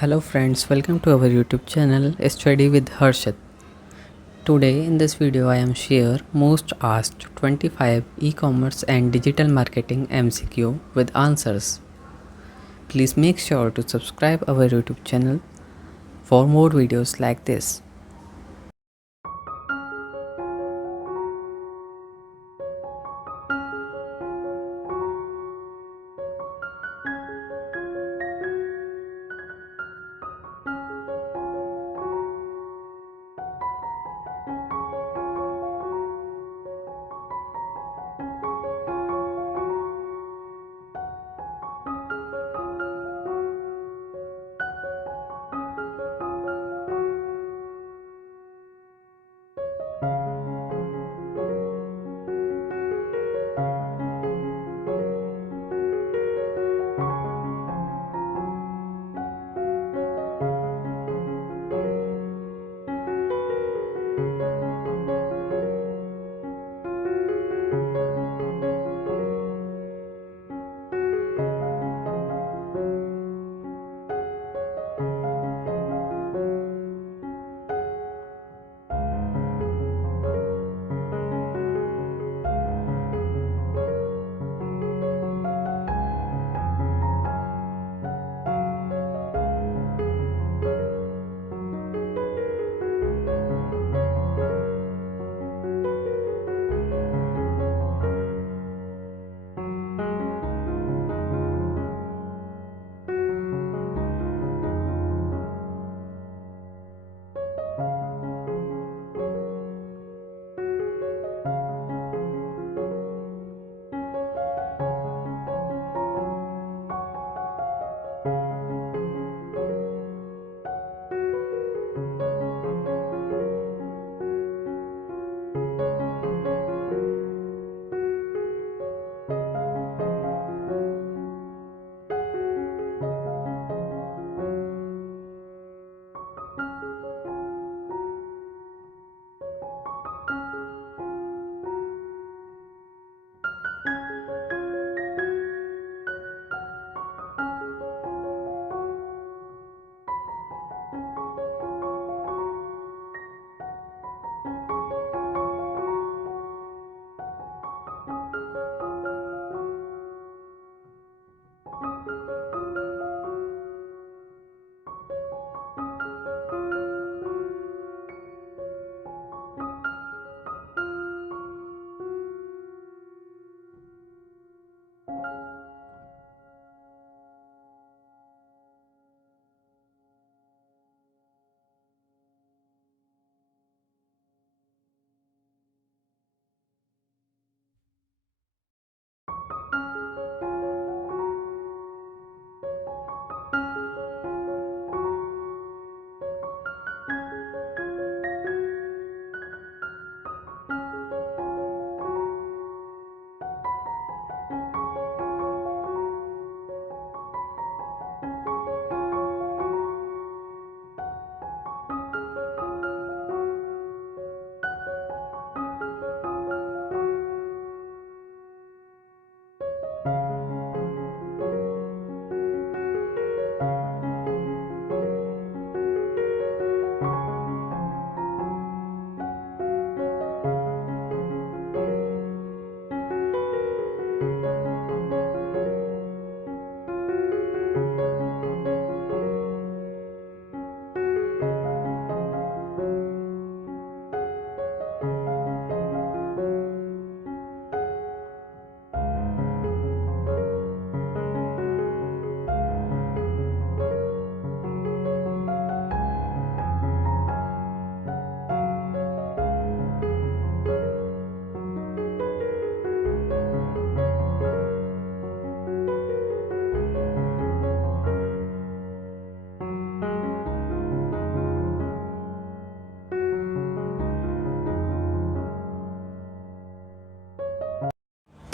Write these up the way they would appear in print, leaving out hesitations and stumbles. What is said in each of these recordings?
Hello friends, welcome to our YouTube channel Study with Harshit. Today in this video I am share most asked 25 e-commerce and digital marketing MCQ with answers. Please make sure to subscribe our YouTube channel for more videos like this.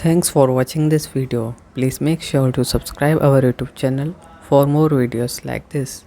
Thanks for watching this video. Please make sure to subscribe our YouTube channel for more videos like this.